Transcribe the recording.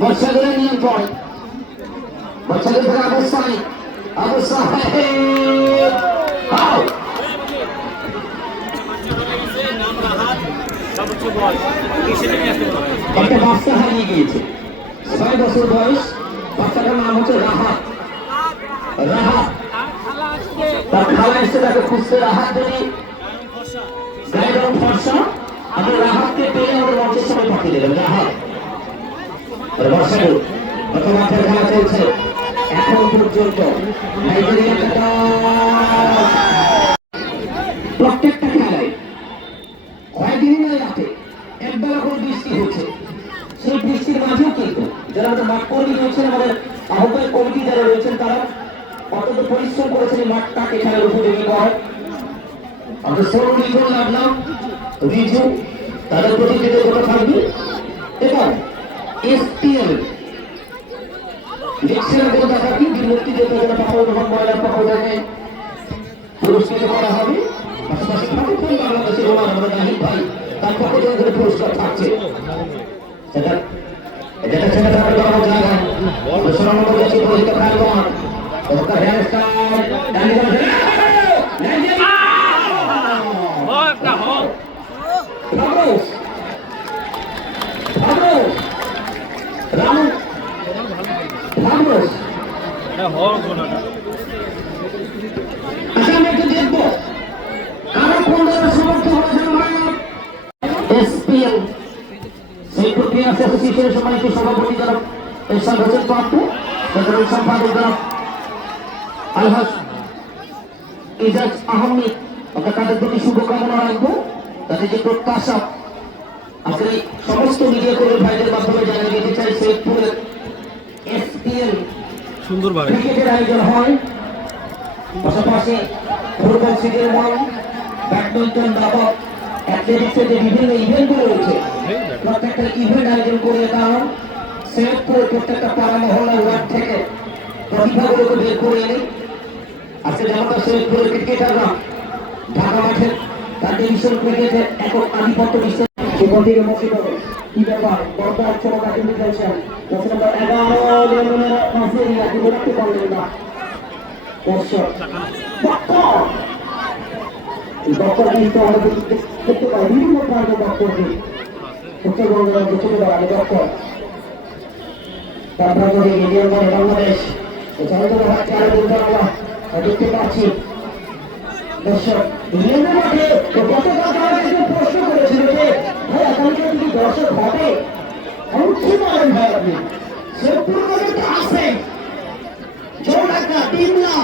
মশাদুলের নিয়ন্ত্রণ সাহেব আবু সাহেব আউ একটা বাচ্চা হারিয়ে গিয়েছে ছয় বছর বয়স বাচ্চাটার নাম হচ্ছে রাহাত রাহাত তার খালা এসে তাকে খুঁজতে রাহাত যদি গায়ের সেই বৃষ্টির মাঝেও কিন্তু যারা আমাদের মাঠ কর্মী রয়েছেন, আমাদের আহ্বায়ক কমিটি যারা রয়েছেন, তারা অত্যন্ত পরিশ্রম করেছেন মাঠটাকে খেলার উপযোগী করার। সৌর রিজন লাগলাম রিজু তাদের প্রতি কৃতজ্ঞতা থাকবে এবং এসপিএল দেখছেন কোনো টাকা কি বিমুক্তি যোদ্ধা যারা পাপড় গ্রহণ ময়লার পাপড়কে পুরস্কৃত করা হবে। পাশাপাশি পাকিস্তান করে পুরস্কার থাকছে। এসপিএল শিল্প ক্রিয়াস অ্যাসোসিয়েশনের সম্মানিত সভাপতি জনাব এরশাদ হোসেন পাপ্পু সাধারণ সম্পাদক জনাব আলহাজ ইজাজ আহমেদ আমরা তাদের প্রতি শুভকামনা রাখব। তাদের যে প্রত্যাশা আসলে সমস্ত মিডিয়া কর্মী ভাইদের মাধ্যমে জানিয়ে দিতে চাই সৈয়দপুরের এসপিএল সুন্দরভাবে ক্রিকেটের আয়োজন হয়। পাশাপাশি ফুটবল সিজন ওয়ান ব্যাডমিন্টন দাবা অ্যাথলেটিক্সের যে বিভিন্ন ইভেন্টগুলো রয়েছে প্রত্যেকটা ইভেন্ট আয়োজন করিয়ে কারণ সৈয়দপুর প্রত্যেকটা পাড়া মহল্লা ওয়ার্ড থেকে প্রতিভাগুলোকে বের করে এনে আজকে যেমনটা সৈয়দপুরের ক্রিকেটাররা ঢাকা মাঠে তার ডিভিশন ক্রিকেটে একক আধিপত্য বিশ্বে সেখান থেকে বসে পড়ে কি ব্যাপার বড় কাটিয়ে দিতে চাইছেন দশ নম্বর এগারো লেমনের পাশে আপনি রাখতে পারলেন না বাংলাদেশ দর্শক তো গতকাল তারা একজন প্রশ্ন করেছিল যে ভাই আগামীকাল কি দর্শক হবে। কি বলেন ভাই আপনি। সে পূর্ণ আছে। জোর একটা টিম না।